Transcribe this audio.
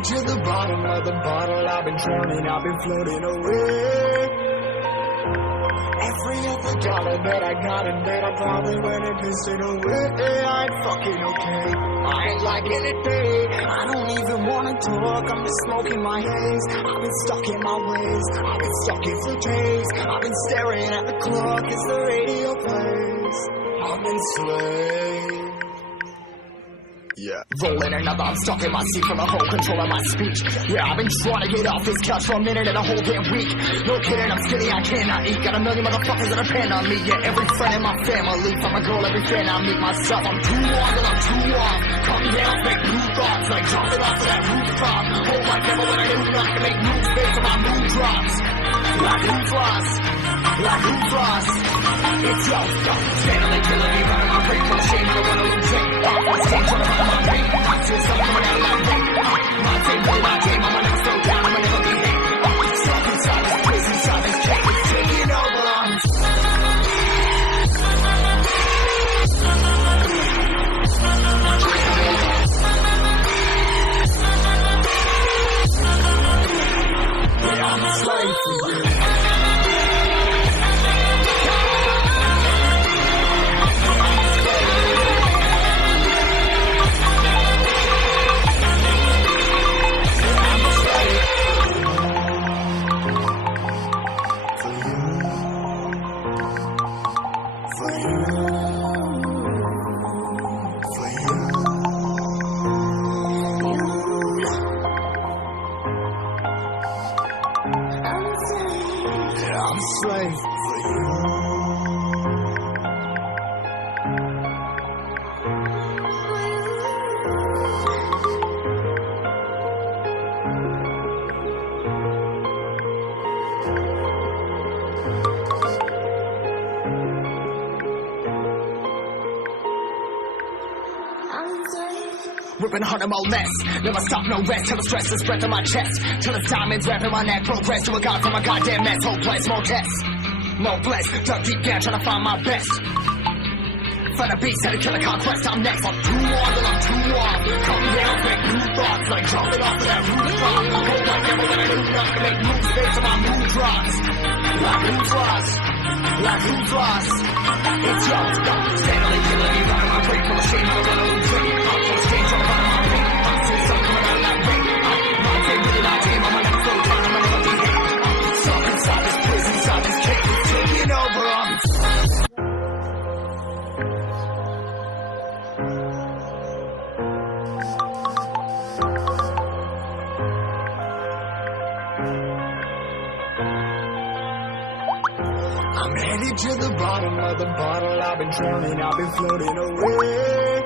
headed to the bottom of the bottle. I've been drowning, I've been floating away. Every other dollar that I got and that I probably went and pissed it away. I ain't fucking okay, I ain't liking it, babe. I don't even wanna talk, I'm just smoking my haze. I've been stuck in my ways, I've been stuck in for days. I've been staring at the clock as the radio plays. I'm enslaved. Yeah. Rolling another, I'm stuck in my seat from the whole control of my speech. Yeah, I've been trying to get off this couch for a minute and a whole damn week. No kidding, I'm skinny, I cannot eat. Got a million motherfuckers that depend on me. Yeah, every friend in my family, from a girl, every fan I meet myself. I'm too on till I'm too off. Come down, make new thoughts, like jumping off of that rooftop. Hold my camera when I do not can make moves based on my mood drops. Like who's lost? Like who's lost? It's your stuff. Standing killing me, running my break from the shame, I don't wanna lose it. I'm on stage, trying to find my way. I see something coming out of that way. My team, really my game, I'ma never slow down, I'ma never be hit. Stuck inside this prison, inside this cage, it's taking over. I'm a slave for you. I'm a slave for you. Ripping harder, more less. Never stop, no rest. Till the stress is breath in my chest. Till the diamonds wrapping my neck. Progress to a god from a goddamn mess. Hopeless, more tests. No bless. Dug deep down, trying to find my best. Find a beast, had to kill a conquest. I'm next. I'm too on till I'm too off. Come down, make new thoughts. Like jumping off of that rooftop. Hold my camera when I do not can make moves based on my mood drops. Like who's lost? Like who's lost? It's your stuff. Standing killing me, running my break from the shame, I don't wanna lose it. I'm full of stage, trying to find my way. I see something coming out of that way. My team, really my team, I'ma never slow down, I'ma never be hit. Stuck inside this prison, inside this cage, it's taking over. I'm headed to the bottom of the bottle. I've been drowning, I've been floating away.